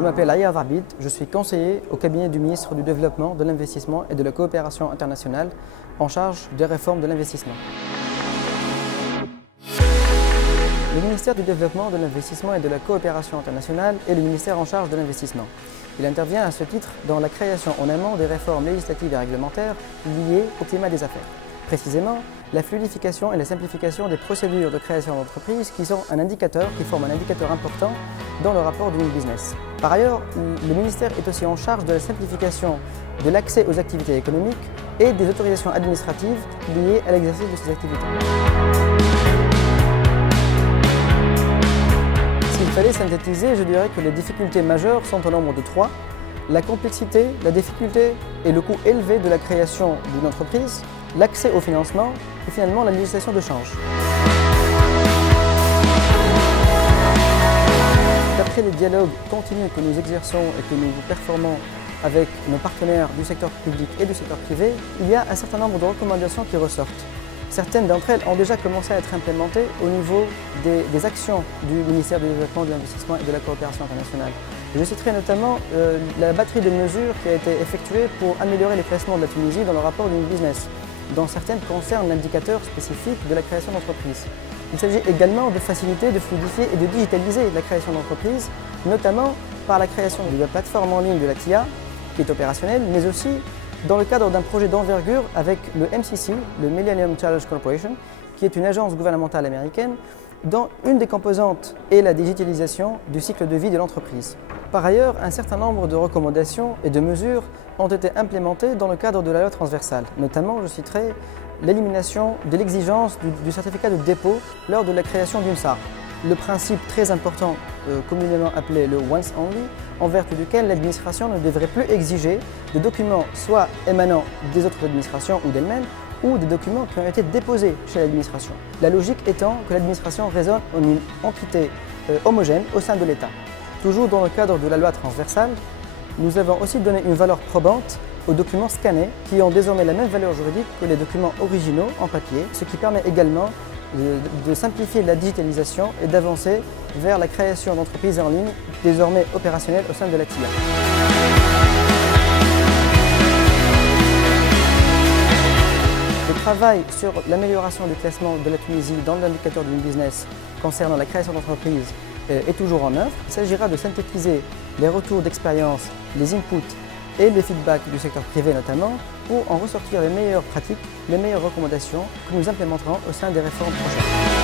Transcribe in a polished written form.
Je m'appelle Ayaz Abid, je suis conseiller au cabinet du ministre du Développement, de l'Investissement et de la Coopération internationale en charge des réformes de l'investissement. Le ministère du Développement, de l'Investissement et de la Coopération internationale est le ministère en charge de l'investissement. Il intervient à ce titre dans la création en amont des réformes législatives et réglementaires liées au climat des affaires. Précisément, la fluidification et la simplification des procédures de création d'entreprise qui forment un indicateur important dans le rapport Doing Business. Par ailleurs, le ministère est aussi en charge de la simplification de l'accès aux activités économiques et des autorisations administratives liées à l'exercice de ces activités. S'il fallait synthétiser, je dirais que les difficultés majeures sont au nombre de 3. La complexité, la difficulté et le coût élevé de la création d'une entreprise, l'accès au financement et finalement la législation de change. D'après les dialogues continus que nous exerçons et que nous performons avec nos partenaires du secteur public et du secteur privé, il y a un certain nombre de recommandations qui ressortent. Certaines d'entre elles ont déjà commencé à être implémentées au niveau des actions du ministère du Développement, de l'Investissement et de la Coopération internationale. Je citerai notamment la batterie de mesures qui a été effectuée pour améliorer les classements de la Tunisie dans le rapport Doing Business, dont certaines concernent l'indicateur spécifique de la création d'entreprise. Il s'agit également de faciliter, de fluidifier et de digitaliser la création d'entreprise, notamment par la création de la plateforme en ligne de la TIA, qui est opérationnelle, mais aussi dans le cadre d'un projet d'envergure avec le MCC, le Millennium Challenge Corporation, qui est une agence gouvernementale américaine, dont une des composantes est la digitalisation du cycle de vie de l'entreprise. Par ailleurs, un certain nombre de recommandations et de mesures ont été implémentées dans le cadre de la loi transversale. Notamment, je citerai l'élimination de l'exigence du certificat de dépôt lors de la création d'une SAR. Le principe très important, communément appelé le once only, en vertu duquel l'administration ne devrait plus exiger de documents soit émanant des autres administrations ou d'elle-même, ou des documents qui ont été déposés chez l'administration. La logique étant que l'administration raisonne en une entité homogène au sein de l'État. Toujours dans le cadre de la loi transversale, nous avons aussi donné une valeur probante aux documents scannés qui ont désormais la même valeur juridique que les documents originaux en papier, ce qui permet également de simplifier la digitalisation et d'avancer vers la création d'entreprises en ligne désormais opérationnelles au sein de la TIA. Le travail sur l'amélioration du classement de la Tunisie dans l'indicateur Doing Business concernant la création d'entreprises est toujours en œuvre. Il s'agira de synthétiser les retours d'expérience, les inputs et les feedbacks du secteur privé notamment pour en ressortir les meilleures pratiques, les meilleures recommandations que nous implémenterons au sein des réformes prochaines.